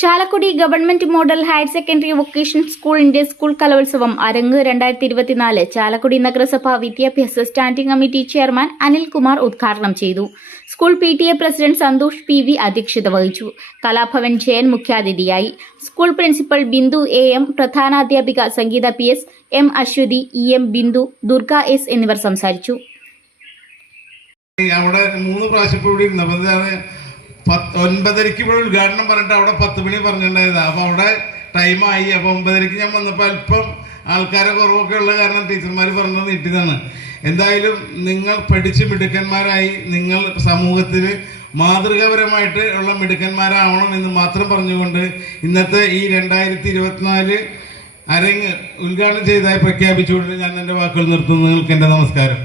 Chalakudy government model higher secondary vocation സ്കൂളിന്റെ school കലോത്സവം അരങ്ങ് രണ്ടായിരത്തി ഇരുപത്തിനാല് ചാലക്കുടി നഗരസഭ വിദ്യാഭ്യാസ സ്റ്റാൻഡിംഗ് കമ്മിറ്റി ചെയർമാൻ അനിൽകുമാർ ഉദ്ഘാടനം ചെയ്തു. School P T A president Santhosh P V അധ്യക്ഷത വഹിച്ചു. കലാഭവൻ ജയൻ മുഖ്യാതിഥിയായി. School principal Bindu A M പ്രധാനാധ്യാപിക Sangeetha P S M Aswathi E M Bindu Durga S എന്നിവർ സംസാരിച്ചു. അവിടെ മൂന്ന് പ്രാവശ്യം പത്ത് ഒൻപതരയ്ക്ക് ഇവിടെ ഉദ്ഘാടനം പറഞ്ഞിട്ട് അവിടെ പത്ത് മണി പറഞ്ഞിട്ടുണ്ടായിരുന്നു. അപ്പൊ അവിടെ ടൈമായി അപ്പൊ ഒമ്പതരയ്ക്ക് ഞാൻ വന്നപ്പോൾ അല്പം ആൾക്കാരെ കുറവൊക്കെ ഉള്ള കാരണം ടീച്ചർമാർ പറഞ്ഞത് നീട്ടിയതാണ്. എന്തായാലും നിങ്ങൾ പഠിച്ച് മിടുക്കന്മാരായി നിങ്ങൾ സമൂഹത്തിന് മാതൃകാപരമായിട്ട് ഉള്ള മിടുക്കന്മാരാവണം എന്ന് മാത്രം പറഞ്ഞുകൊണ്ട് ഇന്നത്തെ ഈ രണ്ടായിരത്തി ഇരുപത്തിനാല് അരങ്ങ് ഉദ്ഘാടനം ചെയ്തായി പ്രഖ്യാപിച്ചുകൊണ്ട് ഞാൻ എന്റെ വാക്കുകൾ നിർത്തുന്നു. നിങ്ങൾക്ക് എന്റെ നമസ്കാരം.